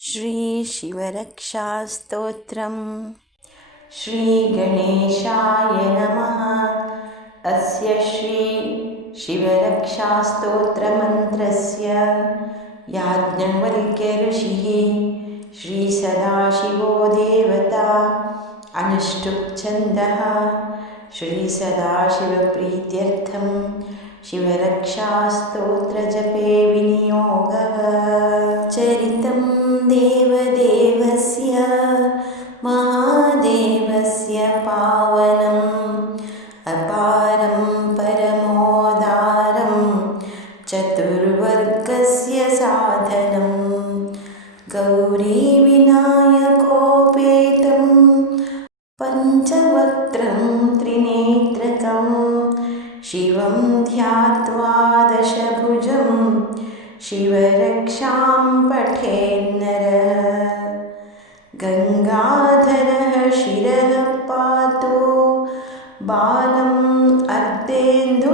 श्रीशिवरक्षास्तोत्रम्। श्रीगणेशाय नमः। अस्य श्रीशिवरक्षास्तोत्रमन्त्रस्य याज्ञवल्क्यऋषिः श्रीसदाशिवो देवता अनुष्टुप्छन्दः श्रीसदाशिवप्रीत्यर्थं शिवरक्षास्तोत्रजपे विनियोगः। चरितं देवदेवस्य महादेवस्य पावनम् अपारं परमोदारं चतुर्वर्गस्य साधनं गौरीविनायकोपेतं पञ्चवक्त्रं शिवं ध्यात्वा दशभुजं शिवरक्षां पठेन्नरः। गङ्गाधरः शिरः पातु बालम् अर्धेन्दुशेखरः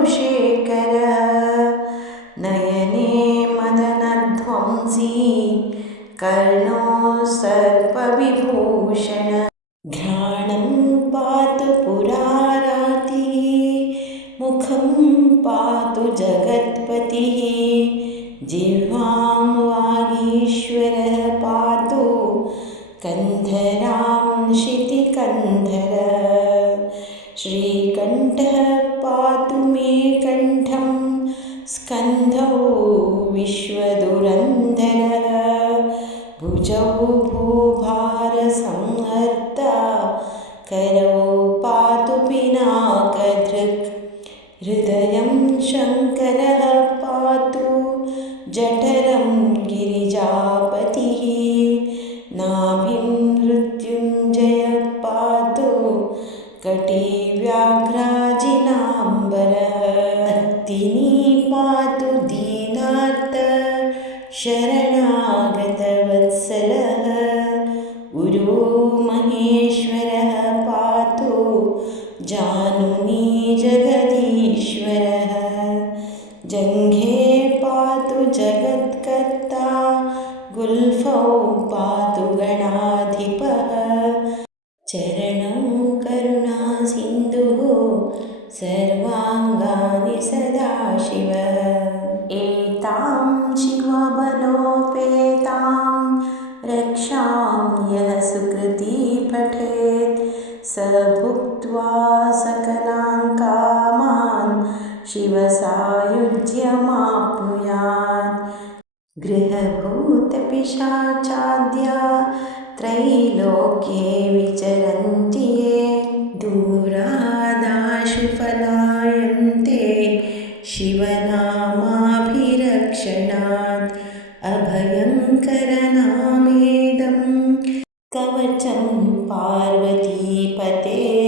नयने मदनध्वंसी कर्णो सर्पविभूषण मुखं पातु जगत्पतिः जिह्वां वागीश्वरः पातु कन्धरां शितिकन्धर श्रीकण्ठः पातु मे कण्ठं, स्कन्धौ विश्वदुरन्धरः। भुजौ भूभारसंहर्ता करौ पातु पिनाकधृक्। हृदयं शङ्करः पातु जठरं गिरिजापतिः। नाभिं मृत्युञ्जयः पातु कटिव्याघ्राजिनाम्बरः पातु दीनार्त शरणागतवत्सलः जङ्घे पातु जगत्कर्ता गुल्फौ पातु गणाधिपः। चरणौ करुणासिन्धुः सर्वाङ्गानि सदाशिवः एतां शिवबलोपेतां रक्षां यः सुकृती पठेत् स भुक्त्वा कामान् शिवसायुज्यमाप्नुयात्। गृहभूतपिशाचाद्या त्रैलोक्ये विचरन्ति ये दूरादाशु पलायन्ते शिवनामाभिरक्षणात् अभयङ्करनामेदं कवचं पार्वतीपतेः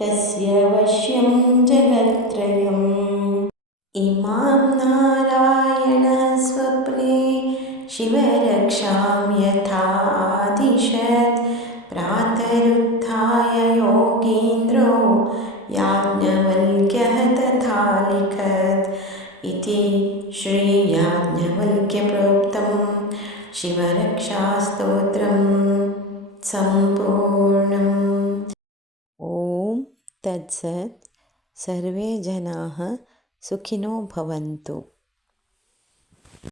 तस्य वश्यं जगत्त्रयम्। इमां नारायणः स्वप्ने शिवरक्षां यथा आदिशत्। प्रातरुत्थाय योगीन्द्रो याज्ञवल्क्यः तथा लिखत्। इति श्रीयाज्ञवल्क्यप्रोक्तं शिवरक्षास्तोत्रं सम्पूर्णम्। ॐ तत्सत् सर्वे जनाः सुखिनो भवन्तु।